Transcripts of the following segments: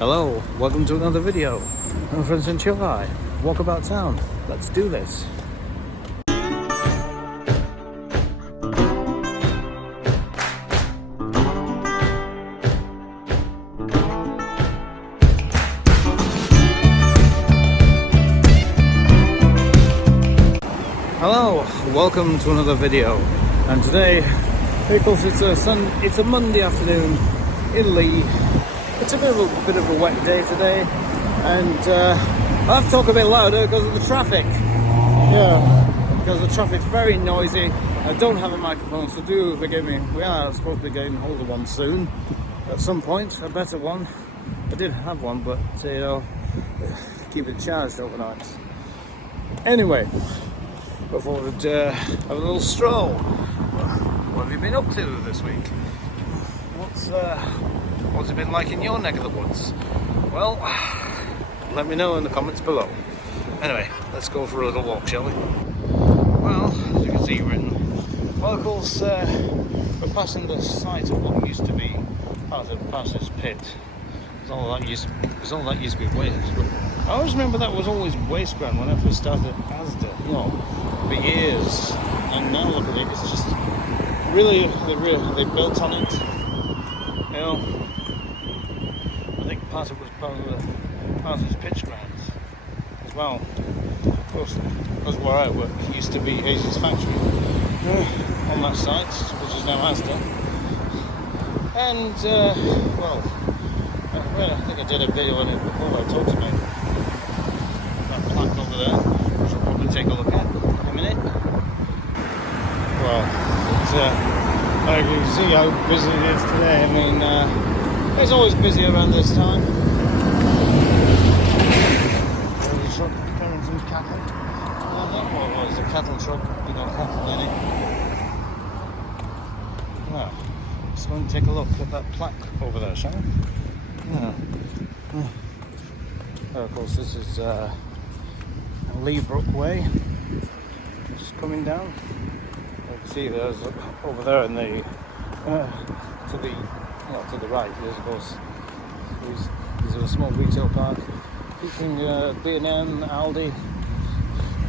Hello, welcome to another video. I'm friends in July. Walk about town. Let's do this. Hello, welcome to another video. And today, because it's a Monday afternoon in Leigh. It's a bit of a wet day today, and I have to talk a bit louder because of the traffic. Yeah, because the traffic's very noisy. I don't have a microphone, so do forgive me. We are supposed to be getting hold of one soon, at some point, a better one. I did have one, but you know, keep it charged overnight. Anyway, before we'd have a little stroll. What have you been up to this week? What's it been like in your neck of the woods? Well, let me know in the comments below. Anyway, let's go for a little walk, shall we? Well, as you can see, we're in locals. We're passing the site of what used to be part of Parsonage Pit. Because all that used to be waste. I always remember that was always waste ground when I first started at Asda, you know, for years. And now look at it, it's just really they built on it. You know, I think part of it was part of the Parsonage pitch grounds as well. Of course, because where I work used to be Asia's factory on that site, which is now Asda. And well, I think I did a video on it before. I talked about that plaque over there, which I'll probably take a look at in a minute. Well, you can see how busy it is today. I mean, it's always busy around this time. There's a truck carrying some cattle. Well, it's a cattle truck, you got cattle in it. Well, let's go and take a look at that plaque over there, shall we? Yeah. Of course, this is Westleigh Brooke way. Just coming down. You can see there's over there in the to the right. There's of course these are a small retail park featuring B&M, Aldi,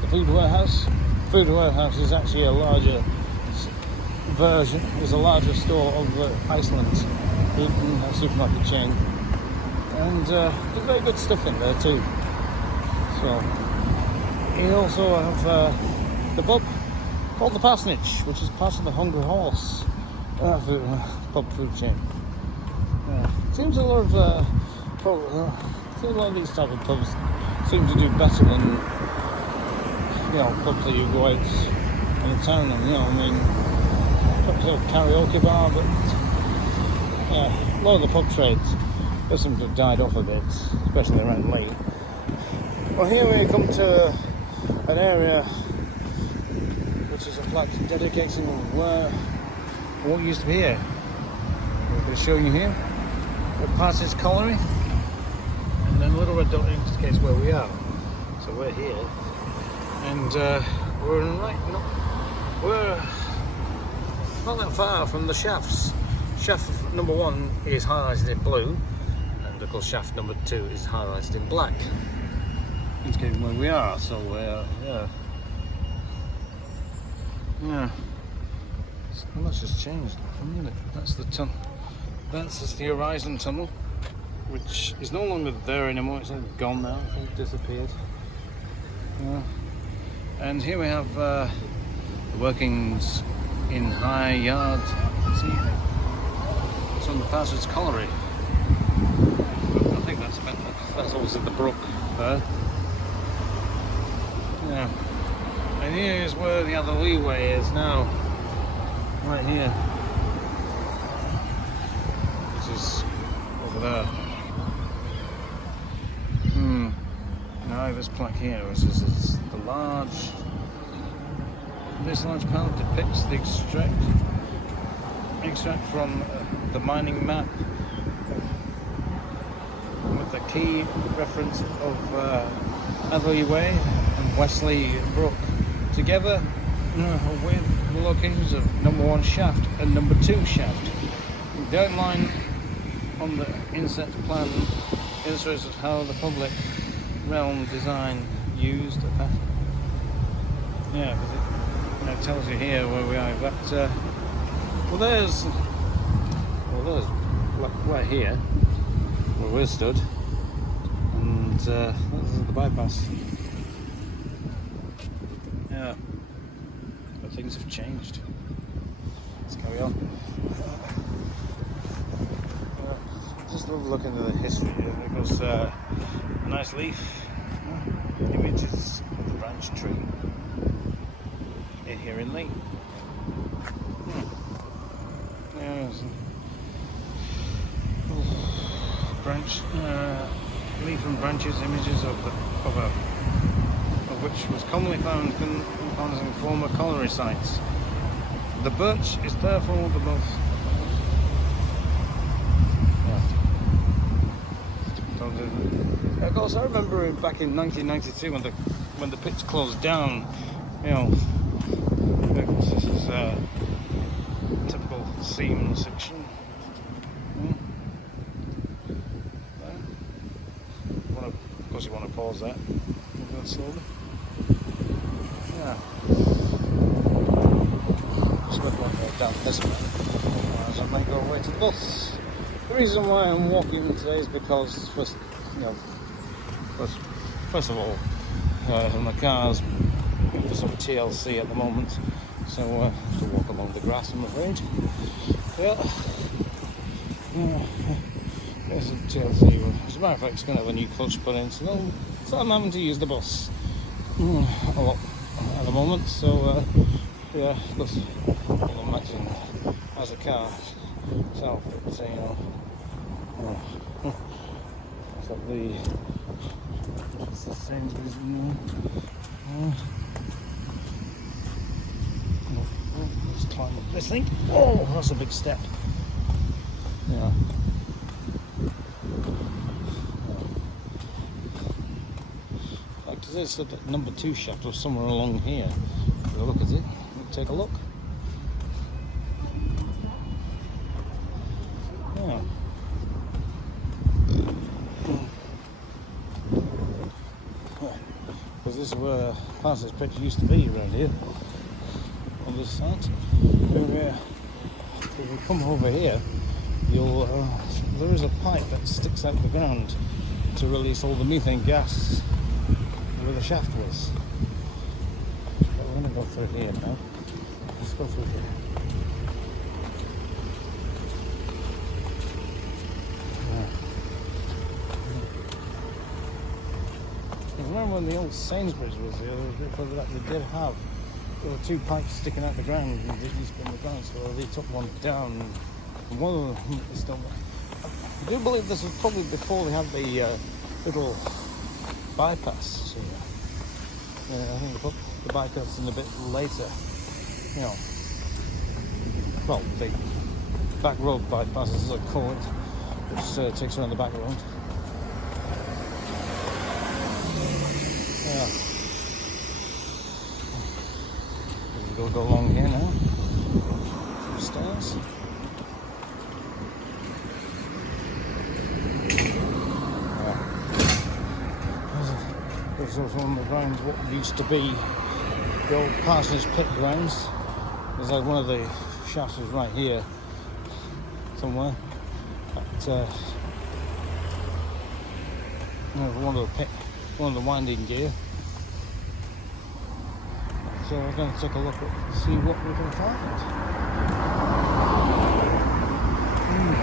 the food warehouse. Food warehouse is actually a larger version. Is a larger store of Iceland's supermarket chain, and there's very good stuff in there too. So you also have the pub called the Parsonage, which is part of the Hungry Horse pub food chain. Seems a lot of these type of pubs seem to do better than, you know, pubs that you go out in the town and, you know, I mean, pubs have a karaoke bar, but yeah, a lot of the pub trades does seem to have died off a bit, especially around Leigh. Well, here we come to an area which is a plaque dedicating what used to be here. I'm going to show you here. The Parsonage Colliery, and then a little red dot indicates where we are. So we're here, and we're not that far from the shafts. Shaft number 1 is highlighted in blue, and of course shaft number 2 is highlighted in black, indicating where we are. So yeah. Well, that's just changed a minute. That's the tunnel. That's the Horizon Tunnel, which is no longer there anymore. It's gone now. It's disappeared. And here we have the workings in High Yard. See, it's on the Parsonage Colliery. I think that's obviously the brook there. Yeah. And here is where the other leeway is now. Right here, which is over there. Now this plaque here is the large. This large panel depicts the extract from the mining map with the key reference of Westleigh Way and Westleigh Brooke together. With the locations of number 1 shaft and number 2 shaft. The outline on the inset plan illustrates how the public realm design used. Yeah, because it tells you here where we are. But there's we're here where we're stood, and this is the bypass. Yeah, but things have changed. Let's carry on. Just a look into the history here, because a nice leaf, images of the branch tree in here in Leigh. There's a branch, leaf and branches, images of which was commonly found in former colliery sites. The birch is therefore the most. Of course, I remember back in 1992 when the pits closed down. You know, this is a typical seam section. Of course, you want to pause that. Go slowly. Yeah. Just going down this way as I might go away to the bus. The reason why I'm walking today is because first of all, my car's for some TLC at the moment, so I have to walk along the grass, I'm afraid. Yeah. There's some TLC. As a matter of fact, it's going to have a new clutch put in, so I'm having to use the bus a lot at the moment. So yeah, because I'll imagine as a car itself, it's it's like it's the Sainsbury's. Let's climb up this thing. Oh, that's a big step. Yeah. Like this, the number 2 shaft was somewhere along here. Have a look at it. Take a look. Yeah. Because this is where Parsonage Pit used to be around here, on this side. If you come over here, there is a pipe that sticks out the ground to release all the methane gas where the shaft was. But we're going to go through here now. Let's go through here. Remember when the old Sainsbury's was here, they did have, there were 2 pipes sticking out the ground and they used to be in the ground, so they took one down, and one of them is still there. I do believe this was probably before they had the little bypass. So, I think they put the bypass in a bit later, you know. Well, the back road bypass, as I call it, which takes around the back road. Yeah. We'll go along here now. Some stairs. This is also on the grounds what used to be the old Parsonage Pit grounds. There's like one of the shafts is right here somewhere. But, one of the winding gear. So we're going to take a look at see what we're going to find.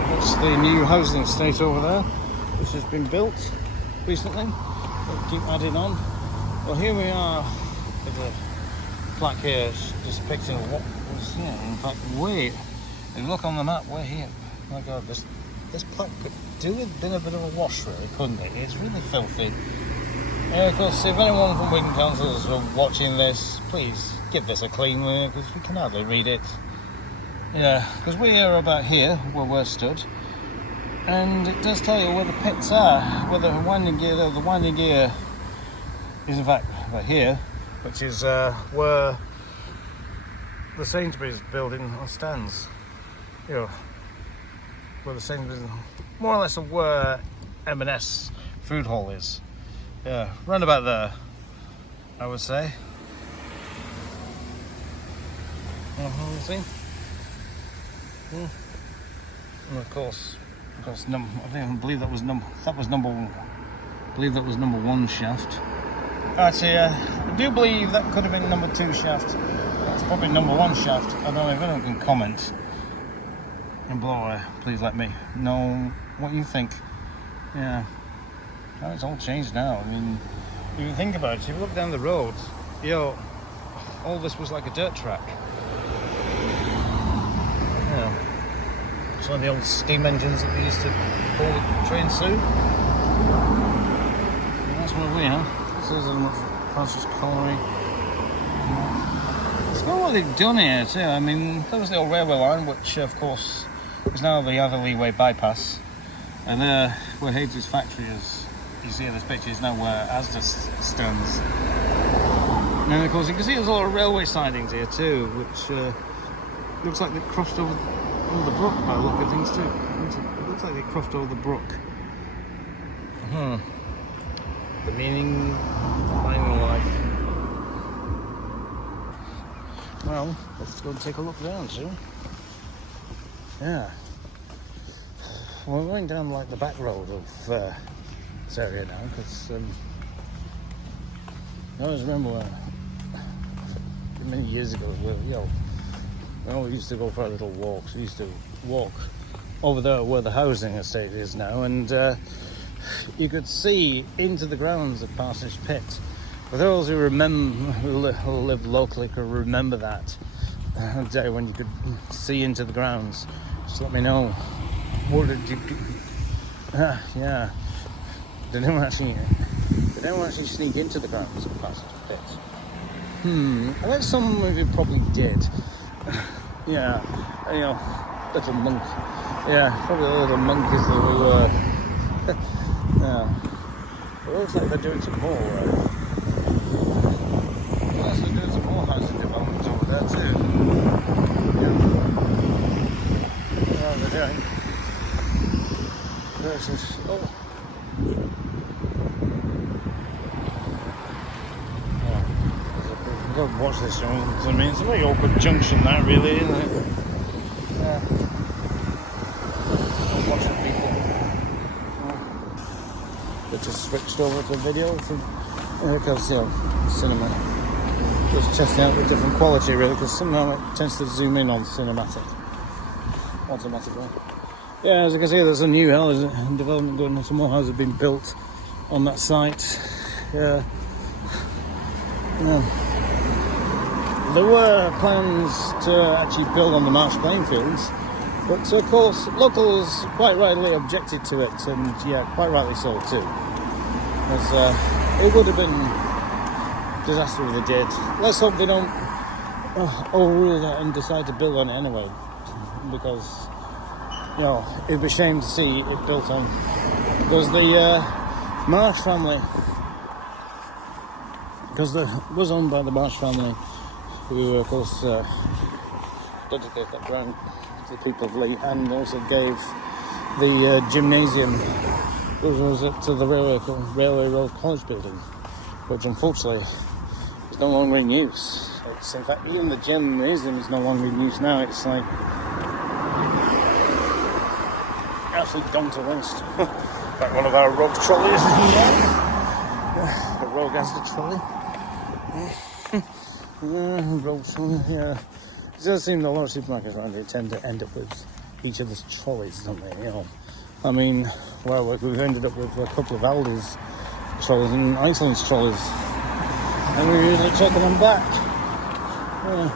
That's the new housing estate over there, which has been built recently. We'll keep adding on. Well, here we are with a plaque here depicting what was here. In fact, if you look on the map, we're here. My God, this plaque could do with been a bit of a wash, really, couldn't it? It's really filthy. Of course, if anyone from Wigan Council is watching this, please give this a clean, because we can hardly read it. Yeah, because we are about here, where we're stood, and it does tell you where the pits are, where the winding gear is in fact about here, which is where the Sainsbury's building stands. You know, where the Sainsbury's, more or less where M&S food hall is. Yeah, round about there, I would say. See? And of course, I believe that was number one shaft. Actually, I do believe that could have been number 2 shaft. That's probably number 1 shaft. I don't know if anyone can comment. And below, please let me know what you think. Yeah, now it's all changed now. I mean, if you think about it, if you look down the road, all this was like a dirt track. Yeah, some of the old steam engines that we used to pull the trains through. And that's where we are. This is Parsonage Colliery. It's not what they've done here too. I mean, that was the old railway line, which of course is now the Leigh Way bypass. And where Hayes' factory is, you see in this picture, is now where Asda stands. And of course you can see there's a lot of railway sidings here too, which looks like they crossed over the brook by the look of things too. It looks like they crossed over the brook. The meaning behind life. Well, let's go and take a look down, shall we? Yeah. Well, we're going down like the back road of this area now, because I always remember many years ago, we always used to go for our little walks. We used to walk over there where the housing estate is now, and you could see into the grounds of Parsonage Pit. For those who live locally could remember that day when you could see into the grounds. Just let me know. What did you? Yeah. Did anyone actually sneak into the grounds of Parsonage Pit? I bet some of you probably did. Yeah. Little monk. Yeah, probably the little monkeys that we were. Yeah. It looks like they're doing some more. Yes, they're doing some more housing developments over there too. Yeah. Yeah, they're doing. Versus. Oh. Yeah. Go watch this, I mean, it's a very awkward junction, that really, isn't it? Yeah. Watching people. They just switched over to video because cinema. Just testing out the different quality really, because somehow it tends to zoom in on cinematic automatically. Yeah, as you can see, there's a new housing development going on. Some more houses have been built on that site. Yeah. There were plans to actually build on the marsh playing fields, but of course locals quite rightly objected to it, and yeah, quite rightly so too. As it would have been a disaster if they did. Let's hope they don't overrule that and decide to build on it anyway, because it'd be a shame to see it built on. Because the Marsh family, because it was owned by the Marsh family, who of course dedicated that ground to the people of Leigh, and also gave the gymnasium, which was up to the Railway Road College building, which unfortunately is no longer in use. It's, in fact, even the gymnasium is no longer in use now. It's like absolutely gone to waste. Like one of our rogue trolleys here. A rogue Asda trolley. Rogue trolley, yeah. It does seem that a lot of supermarkets around here tend to end up with each other's trolleys, don't they? I mean, well, we've ended up with a couple of Aldi's trolleys and Iceland's trolleys, and we're usually checking them back. Yeah.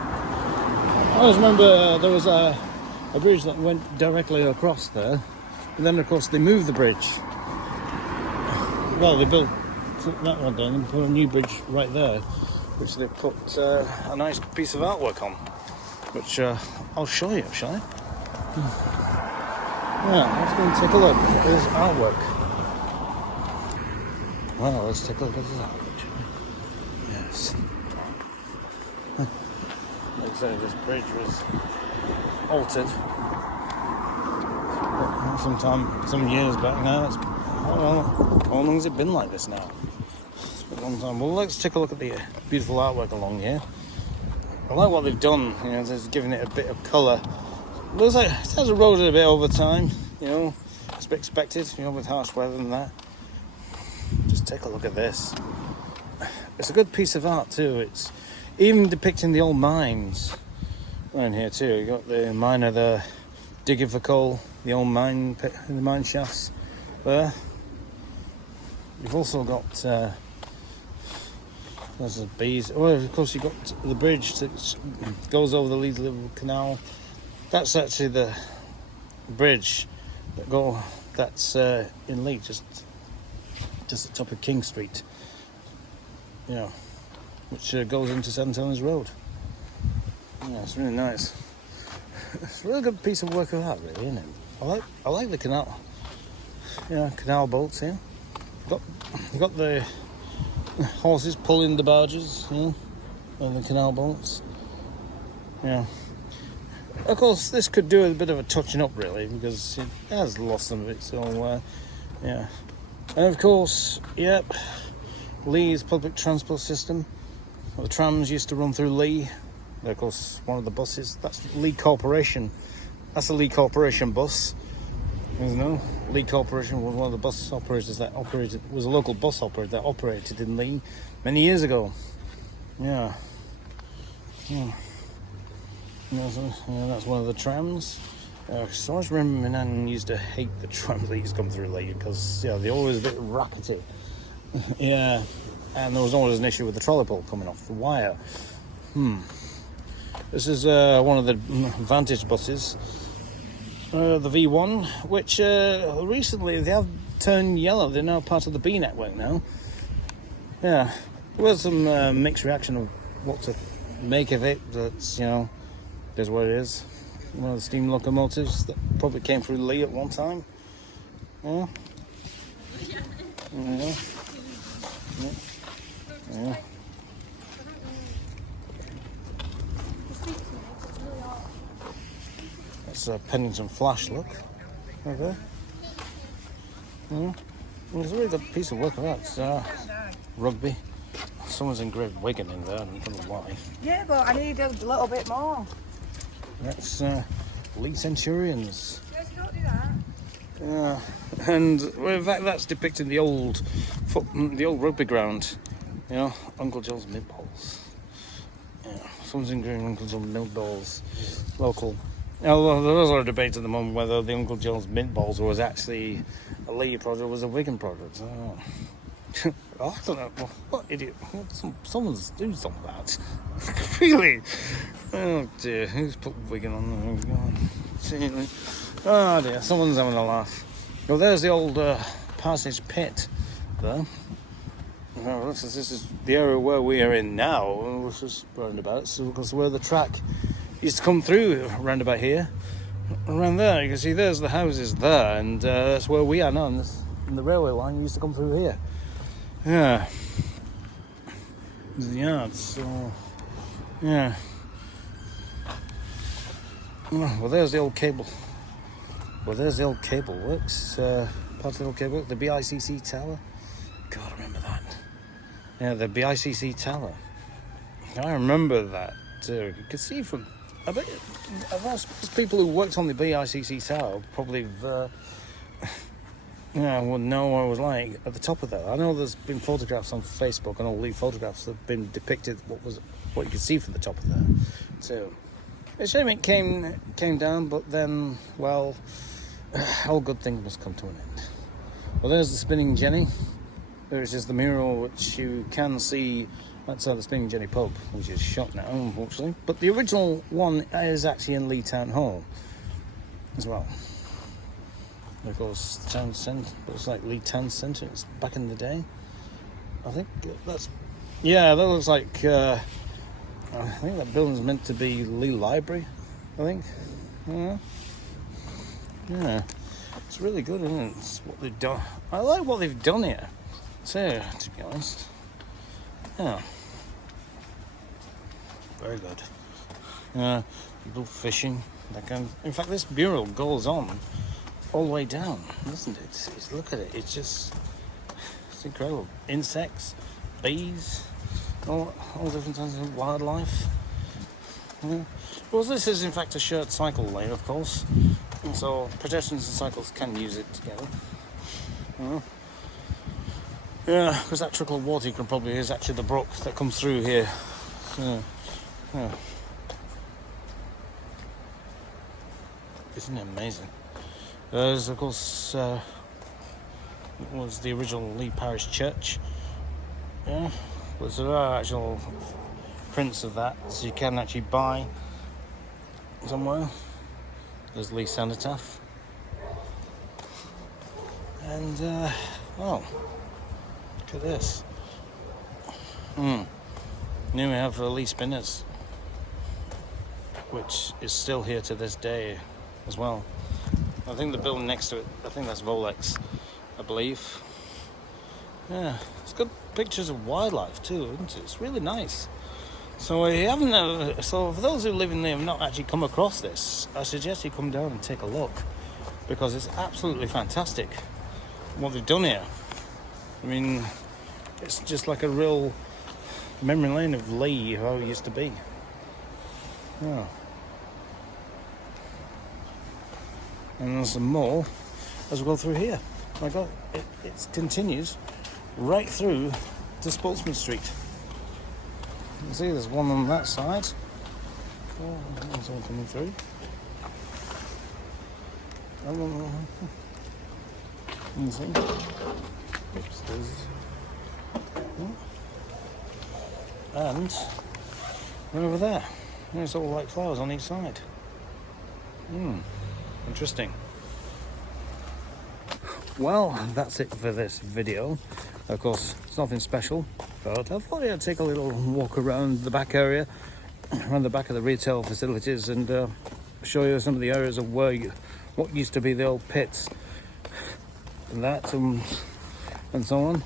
I always remember there was a bridge that went directly across there, and then of course they moved the bridge. Well, they built that one down and put a new bridge right there, which they put a nice piece of artwork on, which I'll show you, shall I? Yeah, let's go and take a look at this artwork. Well, let's take a look at this artwork, shall we? Yes. Like I said, this bridge was altered some years back now. How long has it been like this now? It's been a long time. Well, let's take a look at the beautiful artwork along here. I like what they've done, you know, they've given it a bit of colour. It looks like it has eroded a bit over time, you know, it's a bit expected, you know, with harsh weather and that. Just take a look at this. It's a good piece of art too. It's even depicting the old mines around here too. You got the miner there digging for coal, the old mine pit, the mine shafts there. You've also got there's the bees. Oh, of course you've got the bridge that goes over the Leigh Liverpool Canal. That's actually the bridge that's in Leigh, just at the top of King Street. You know, which goes into St Helens Road. Yeah, it's really nice. It's a really good piece of work of art, really, isn't it? I like the canal. Yeah, canal boats here. You got the horses pulling the barges, you know, and the canal boats. Yeah. Of course, this could do a bit of a touching up, really, because it has lost some of it. So, yeah. And of course, yep, Leigh's public transport system. The trams used to run through Leigh. Of course, one of the buses. That's Leigh Corporation. That's the Leigh Corporation bus. You know, Leigh Corporation was one of the bus operators that was a local bus operator that operated in Leigh many years ago. Yeah. Yeah. That's one of the trams. So I just remember my nan used to hate the trams that used to come through Leigh because, yeah, they're always a bit rackety. Yeah. And there was always an issue with the trolley pole coming off the wire. This is one of the Vantage buses. The V1, which recently they have turned yellow. They're now part of the B network now. Yeah, there was some mixed reaction of what to make of it. That's, you know, is what it is. One of the steam locomotives that probably came through Leigh at one time. Yeah. Yeah. Yeah. Yeah. That's a Pennington Flash, look. Right there. Yeah. It's a really good piece of work of art. Rugby. Someone's engraved Wigan in there, I don't know why. Yeah, but I need a little bit more. That's Leigh Centurions. Yes, don't do that. Yeah. And well, in fact, that's depicting the old rugby ground. You know, Uncle Joe's Midballs. Yeah. Someone's engraved Uncle Joe's Midballs. Local. Now, there was a lot of debate at the moment whether the Uncle Joe's Midballs was actually a Leigh project or was a Wigan project. I don't know. What idiot. Someone's doing something about that. Really? Oh dear. Who's put Wigan on there? Oh dear. Someone's having a laugh. Well, there's the old Parsonage Pit there. Well, this is the area where we are in now. Which is roundabout. So, because where the track used to come through around about here, around there. You can see there's the houses there, and that's where we are now. And the railway line used to come through here. Yeah. The yard. So, yeah. Well, there's the old cable. Well, there's the old cable works. Part of the old cable works. The BICC tower. God, I remember that. Yeah, the BICC tower. I remember that. You could see from. I bet most people who worked on the BICC tower probably would know what it was like at the top of that. I know there's been photographs on Facebook and all Leigh photographs that have been depicted what you could see from the top of there. So it's a shame it came down, but then, well, all good things must come to an end. Well, there's the Spinning Jenny. There's just the mural which you can see. That's the Spinning Jenny pub, which is shut now, unfortunately. But the original one is actually in Leigh Town Hall as well. Of course, the town centre, but it's like Leigh Town Centre. It's back in the day. I think that's. Yeah, that looks like. I think that building's meant to be Leigh Library. I think. Yeah. It's really good, isn't it? It's what they've done. I like what they've done here. So, to be honest. Yeah. Very good. People fishing. In fact, this mural goes on all the way down, doesn't it? Look at it. It's incredible. Insects, bees, all different kinds of wildlife. Yeah. Well, this is in fact a shared cycle lane, of course, and so pedestrians and cyclists can use it together. Yeah, because that trickle of water is actually the brook that comes through here. Yeah. Isn't it amazing? There's, of course, was the original Leigh Parish Church. Yeah, but there are actual prints of that, so you can actually buy somewhere. There's Leigh Cenotaph. And, oh, look at this. Now we have Leigh Spinners, which is still here to this day as well. I think the building next to it, I think that's Volex, I believe. Yeah, it's got pictures of wildlife too, isn't it? It's really nice. So so for those who live in there and have not actually come across this, I suggest you come down and take a look, because it's absolutely fantastic what they've done here. I mean, it's just like a real memory lane of Leigh, how it used to be. Yeah. And there's some more as we go through here. My God, it continues right through to Sportsman Street. You can see there's one on that side. Oh, there's one coming through. You see? Oops, there's... And right over there, there's all like flowers on each side. Interesting. Well, that's it for this video. Of course, it's nothing special, but I thought I'd take a little walk around the back area, around the back of the retail facilities, and show you some of the areas of what used to be the old pits, and that, and so on.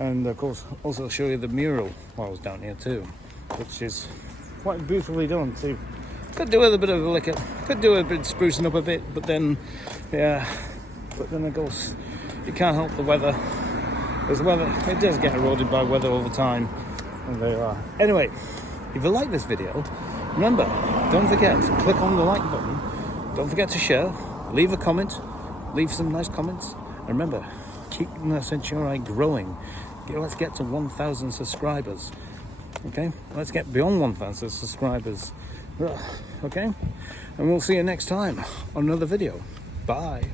And of course, also show you the mural while I was down here too, which is quite beautifully done too. Could do with a bit of could do a bit of sprucing up a bit, but then, yeah, of course, you can't help the weather. There's weather, it does get eroded by weather all the time, and there you are. Anyway, if you like this video, remember, don't forget to click on the like button, don't forget to share, leave a comment, leave some nice comments, and remember, keep the Centuri growing. Let's get to 1,000 subscribers. Okay, let's get beyond 1,000 subscribers. Okay, and we'll see you next time on another video. Bye.